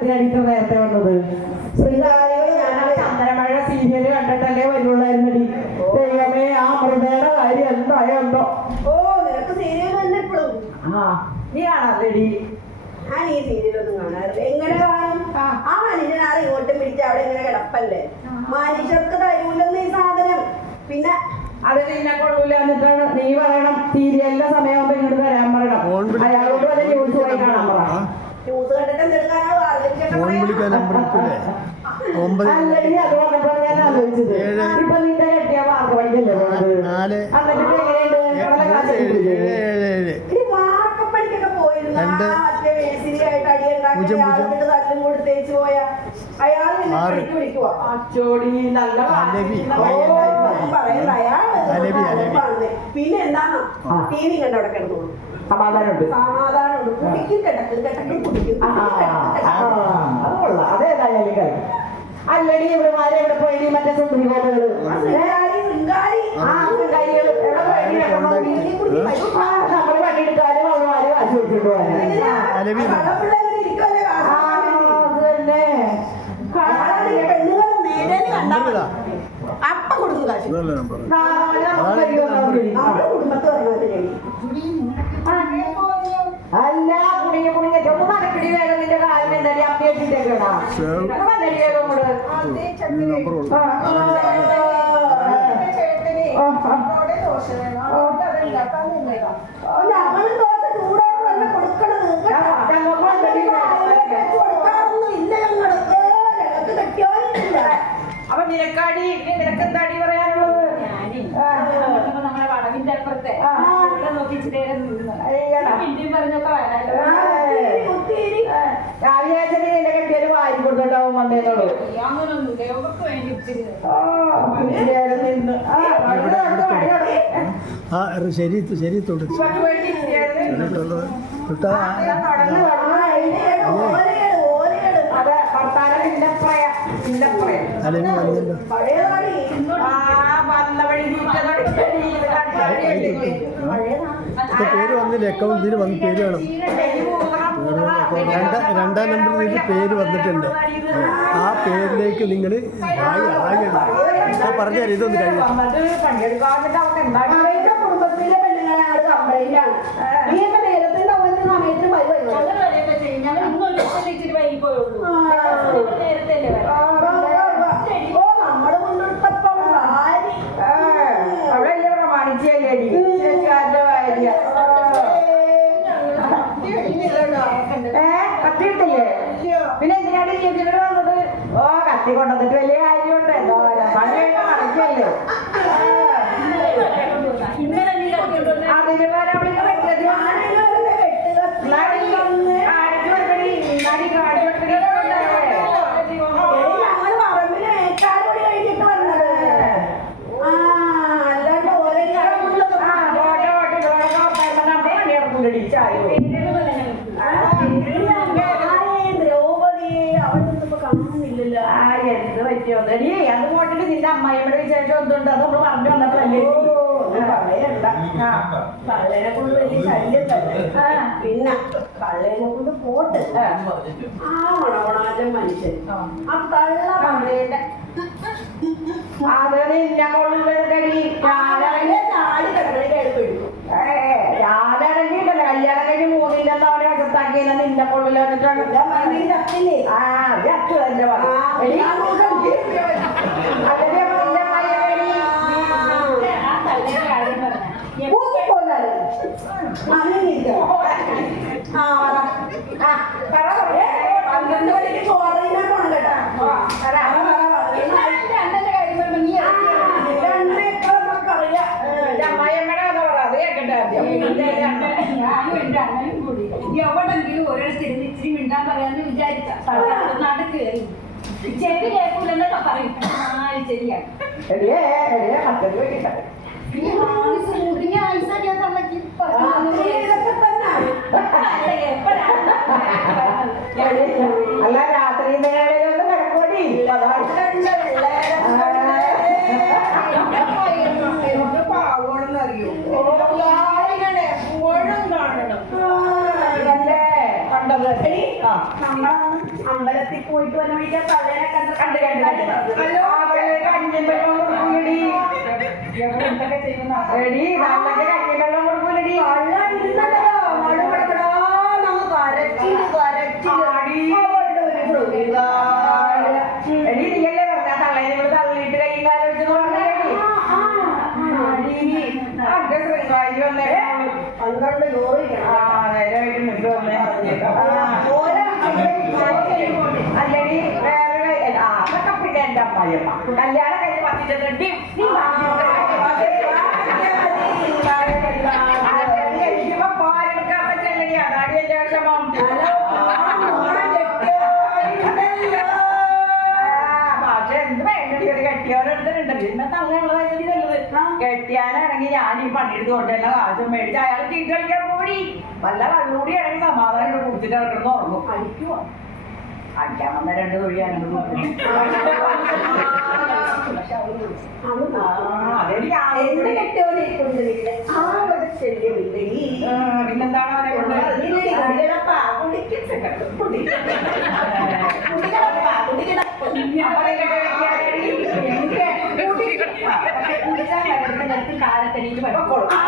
എന്തിനായിട്ട് നേരത്തെ വന്നത്? ചന്ദനമഴ സീരിയല് കണ്ടിട്ടല്ലേ വരുള്ളായിരുന്നടി. ദൈവമേ, ആ മൃതയുടെ കാര്യം എന്തായോ എന്തോ. ഓ, നിനക്ക് സീരിയൽ തന്നെ ഇപ്പോഴും? നീ കാണാറില്ലടി? ഞാൻ ഈ സീരിയലൊന്നും കാണാറില്ല. എങ്ങനെ കാണും? ആ മനുഷ്യനാറ് ഇങ്ങോട്ടും പിടിച്ച് അവിടെ ഇങ്ങനെ കിടപ്പല്ലേ. മനുഷ്യർക്ക് തരൂല്ലെന്ന് ഈ സാധനം. പിന്നെ അത് നിന്നെ കൊള്ളൂല. എന്നിട്ടാണ് നീ പറയണം സീരിയലിന്റെ സമയമാകുമ്പോ ഇങ്ങോട്ട് തരാൻ പറയണം. അയാളോട് വല്ല ന്യൂസ് പോയി കാണാൻ പറ. ന്യൂസ് കണ്ടിട്ട് എന്തെടുക്കാനാ? അല്ലടി, അത് പറഞ്ഞപ്പോഴാണ് ഞാൻ ആലോചിച്ചത്. ഇപ്പൊ നിന്റെ കെട്ടിയ വാർത്ത പഠിക്കല്ലേ ഈ വാർക്കപ്പണിക്കൊക്കെ പോയിരുന്ന മറ്റേ വേസിനിയായിട്ട് അടിയുണ്ടാക്കി തല്ലും കൂടി തേച്ച് പോയ അയാൾ പണിക്ക് വിളിക്കുവാ. അച്ചോടി നല്ല പറയുന്നത് അയാള്. പിന്നെ എന്താണോ ടി വി കണ്ട് അവിടെ കിടന്നോളൂ. സമാധാനമുണ്ട്. കുടിക്കും കിടക്കും കുടിക്കും. അതുകൊള്ളാം. അതേതായാലും കാര്യം. അല്ലടി, ഇവിടെമാരെ എവിടെ പോയി? മറ്റേ സുന്ദരികോട്ടകള് നമ്മള് പണിയെടുക്കാനും അവളുമാരെ കാശ് കൊടുത്തിട്ട് പോകാൻ. അത് തന്നെ പെണ്ണുങ്ങൾ നേരെ കണ്ടാ അപ്പ കൊടുക്കും കാശ്. കുടുംബത്ത് അല്ല, കുടുങ്ങി കുടുങ്ങിട്ടൊന്നും നടക്കടി. വേഗം നിന്റെ കാലം എന്തായാലും അപ്പിയിട്ടേക്കണ വേഗം കൂടെ. അപ്പൊ നിനക്കാടി, നിനക്കെന്താടി പറയാനുള്ളത്? നമ്മളെ വടവിന്റെ അപ്പുറത്തെ നോക്കിച്ചിട്ടേ നിന്റെ കെട്ടിയാല് വാരി കൊടുത്തിട്ടാവും വന്നേന്നോളൂ. അങ്ങനൊന്നുമില്ല. അവർക്ക് വേണ്ടി ശരിത്തോട് പേര് വന്നില്ല. അക്കൗണ്ടിൽ വന്ന് പേര് വേണം. രണ്ടാം നമ്പറിൽ പേര് വന്നിട്ടുണ്ട്. ആ പേരിലേക്ക് നിങ്ങൾ പറഞ്ഞു തരാം. ഇതൊന്ന് കഴിഞ്ഞു കുടുംബത്തിലെ പെണ്ണുങ്ങളാണ് കംപ്ലൈന്റ് ആണ്. നീയൊക്കെ നേരത്തെ സമയത്ത് നമ്മള് കൊണ്ടെടുത്തപ്പോ അവിടെ പ്രമാണിച്ചേടി കത്തിയിട്ടില്ലേ? പിന്നെ എന്തിനാണ് ജീവിതത്തിൽ വന്നത്? ഓ, കത്തി കൊണ്ടുവന്നിട്ട് വലിയ കാര്യമുണ്ട്. എന്താ പറയാ, പണി കളിക്കല്ലേ. അതിന് വരെ അവൾക്ക് പറ്റിയത് എന്ത് പറ്റിയോന്നടി? അത് പോട്ടിട്ട് നിന്റെ അമ്മായിയുടെ വിശേഷം എന്തുണ്ട്? അത് നമ്മള് പറഞ്ഞു വന്നപ്പോഴല്ലേ. കള്ളേനെ കൊണ്ട് വലിയ ശല്യം തന്നെ. പിന്നെ കള്ളേനെ കൊണ്ട് പോട്ട് ആ മണവണാറ്റ മനുഷ്യൻ ആ കള്ള കള്ളേന്റെ അത് നിന്നെ കൊള്ളുന്നടി. ചാടി കിടക്കും. ഞാനാണെങ്കിണ്ടല്ലോ കല്യാണം കഴിഞ്ഞ് 3 ഇല്ലെന്ന് അവരെ അകത്താക്കിയില്ല. നിന്നെ കൊള്ളില്ല എന്നിട്ടാണ് ചത്തില്ലേ? ചത്തു തന്നെ എവിടെങ്കിലും ഓരോരുത്തരും ഇച്ചിരി മിണ്ടാൻ പറയാന്ന് വിചാരിച്ച നടക്ക് കയറി ചെവി കേൾക്കൂലെന്നൊക്കെ പറയും. ശരിയാണ്. അല്ല, രാത്രി കിടക്കൂടി പാവണെന്നറിയോ? എപ്പോഴും കാണണം. കണ്ടത് അമ്പലത്തിൽ പോയിട്ട് വന്ന വഴിക്കാൻ തള്ളേനെ കണ്ട് കണ്ട് കണ്ട് കഞ്ഞിയും വെള്ളം കൊടുക്കൂലടി. എന്തൊക്കെ ചെയ്യുന്ന എടി നാളെ കഞ്ഞിയും വെള്ളം കൊടുക്കൂലടി. കള്ള ഇരുന്നല്ലോ മടുപടപടാ നമ്മ കരച്ചില് എടി നീയല്ലേ പറഞ്ഞ തള്ളേനെ ഇവിടെ തള്ളിയിട്ട് കൈയും കാലം വെച്ച് നോക്കണേടി. അന്റെ ശൃംഗാരി വന്നേ 12 ലോറി നേരമായിട്ട് നിട്ട് വന്നേ. അല്ലടി വേറെ അതൊക്കെ പിന്നെ എന്റെ അമ്മായിയമ്മ കല്യാണം കഴിഞ്ഞ് പത്തിച്ചെട്ടി പാലെടുക്കാൻ പറ്റല്ലടി. അതാടി എന്റെ വിഷമം. പക്ഷെ എന്ത് വേണ്ടി ഒരു കെട്ടിയവരെടുത്തിട്ടുണ്ടല്ലോ ഇന്നത്തെ അങ്ങനെയുള്ളതായി നല്ലത്. കെട്ടിയാനാണെങ്കിൽ ഞാൻ ഈ പണിയെടുത്ത് കൊണ്ടുവന്ന കാശും മേടിച്ച് അയാൾ ചീട്ട് കളിക്കാൻ പോടി. വല്ല കണ്ണൂടി ആണെങ്കിൽ സമാധാനം കുടിച്ചിട്ട് കിടന്ന് ഉറങ്ങും. അടിക്കുവോ അടിക്കാൻ വന്ന 2 തൊഴിയാനും എന്ത് കെട്ടിയോനെ കൊണ്ടുവരില്ല ആ ഒരു ശല്യമില്ല ഈ പിന്നെന്താണ് അവനെ കൊണ്ട് കാലത്തെണീറ്റ് അവിടെ കൊടുക്കണം.